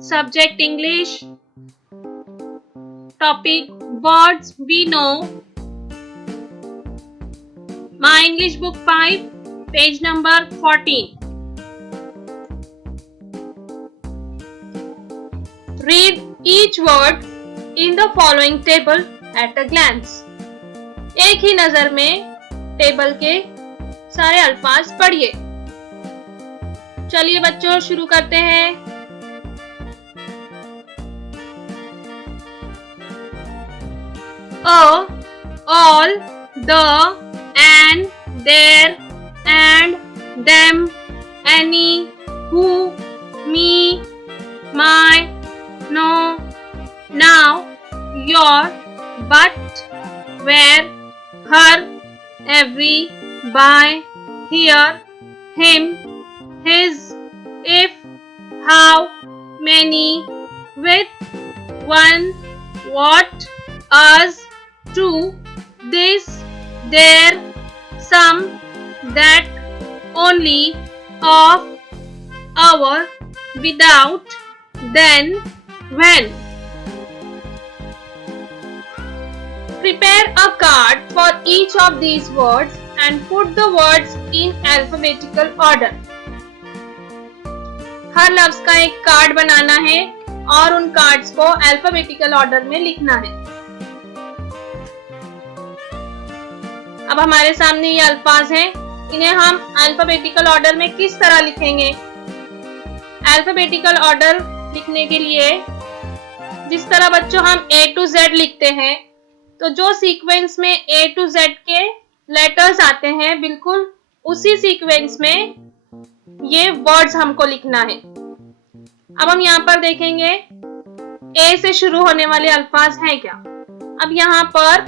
Subject English. Topic Words we know. My English Book 5, page number 14. Read each word in the following table at a glance. एक ही नजर में table के सारे अल्फाज पढ़िए। चलिए बच्चों शुरू करते हैं। A, all, the, and, there, and, them, any, who, me, my, no, now, your, but, where, her, every, by, here, him, his, if, how, many, with, one, what, us, to, this, there, some, that, only, of, our, without, then, when. Prepare a card for each of these words and put the words in alphabetical order. हर लफ्ज का एक card बनाना है और उन cards को alphabetical order में लिखना है। अब हमारे सामने ये अल्फाज हैं, इन्हें हम अल्फाबेटिकल ऑर्डर में किस तरह लिखेंगे? अल्फाबेटिकल ऑर्डर लिखने के लिए जिस तरह बच्चों हम A to Z लिखते हैं, तो जो सीक्वेंस में A to Z के लेटर्स आते हैं, बिल्कुल उसी सीक्वेंस में ये वर्ड्स हमको लिखना है। अब हम यहाँ पर देखेंगे A से शुरू होने वाले अल्फाज हैं क्या। अब यहाँ पर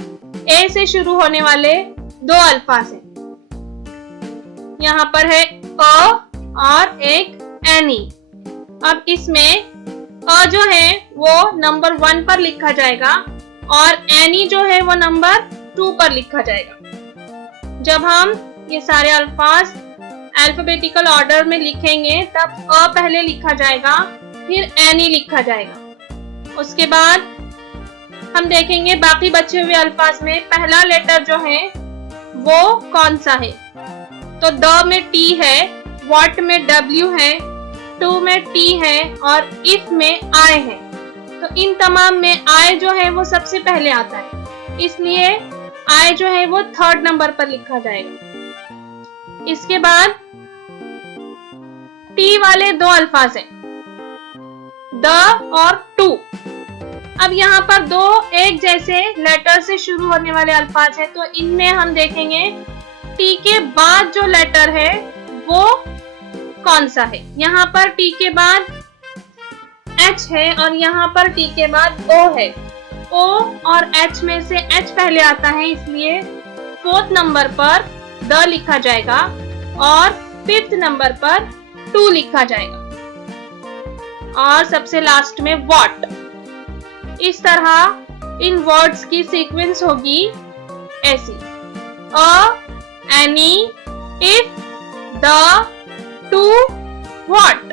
A से शुरू होने वाले दो अल्फाज हैं। यहाँ पर है अ और एक एनी। अब इसमें अ जो है वो नंबर 1 पर लिखा जाएगा और एनी जो है वो नंबर 2 पर लिखा जाएगा। जब हम ये सारे अल्फाज अल्फाबेटिकल ऑर्डर में लिखेंगे तब अ पहले लिखा जाएगा, फिर एनी लिखा जाएगा। उसके बाद हम देखेंगे बाकी बचे हुए अल्फाज में पहला लेटर जो है वो कौन सा है। तो द में टी है, व्हाट में डब्ल्यू है, टू में टी है और इफ में आई है। तो इन तमाम में आई जो है वो सबसे पहले आता है, इसलिए आई जो है वो 3rd नंबर पर लिखा जाएगा। इसके बाद टी वाले दो अल्फाज हैं, द और टू। अब यहाँ पर दो एक जैसे लेटर से शुरू होने वाले अल्फाज हैं, तो इनमें हम देखेंगे टी के बाद जो लेटर है वो कौन सा है। यहाँ पर टी के बाद एच है और यहाँ पर टी के बाद ओ है। ओ और एच में से एच पहले आता है, इसलिए 4th नंबर पर द लिखा जाएगा और 5th नंबर पर टू लिखा जाएगा और सबसे लास्ट में व्हाट। इस तरह इन वर्ड्स की सीक्वेंस होगी ऐसी: a, any, if, the, to, what.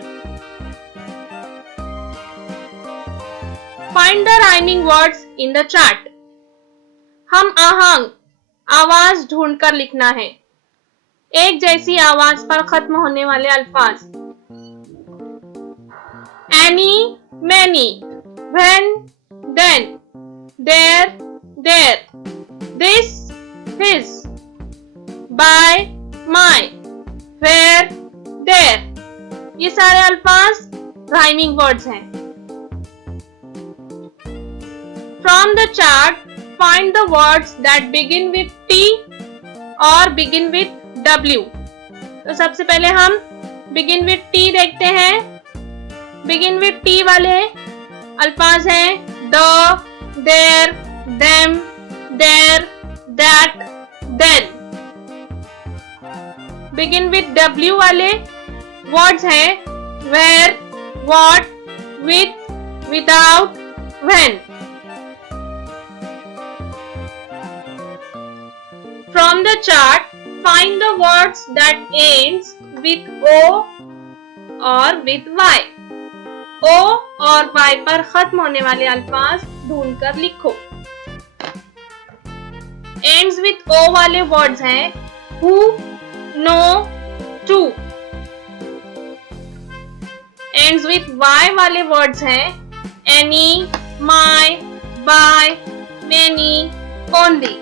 Find the rhyming words in the chart. हम आहंग आवाज ढूंढकर लिखना है, एक जैसी आवाज पर खत्म होने वाले अल्फाज। Any, many, when, then, there, their, this, his, by, my, where, there। ये सारे अल्फाज राइमिंग वर्ड्स हैं। From the chart, find the words that begin with T or begin with W. तो सबसे पहले हम begin with T देखते हैं। begin with T वाले अल्फाज हैं the, their, them, their, that, then। begin with W वाले वर्ड्स हैं where, what, with, without, when। From the chart, find the words that ends with O or with Y. ओ और Y पर खत्म होने वाले अल्फाज ढूंढकर लिखो। एंड्स विथ ओ वाले वर्ड्स हैं who, no, to. Ends with y वाले वर्ड्स हैं any, my, by, many, only.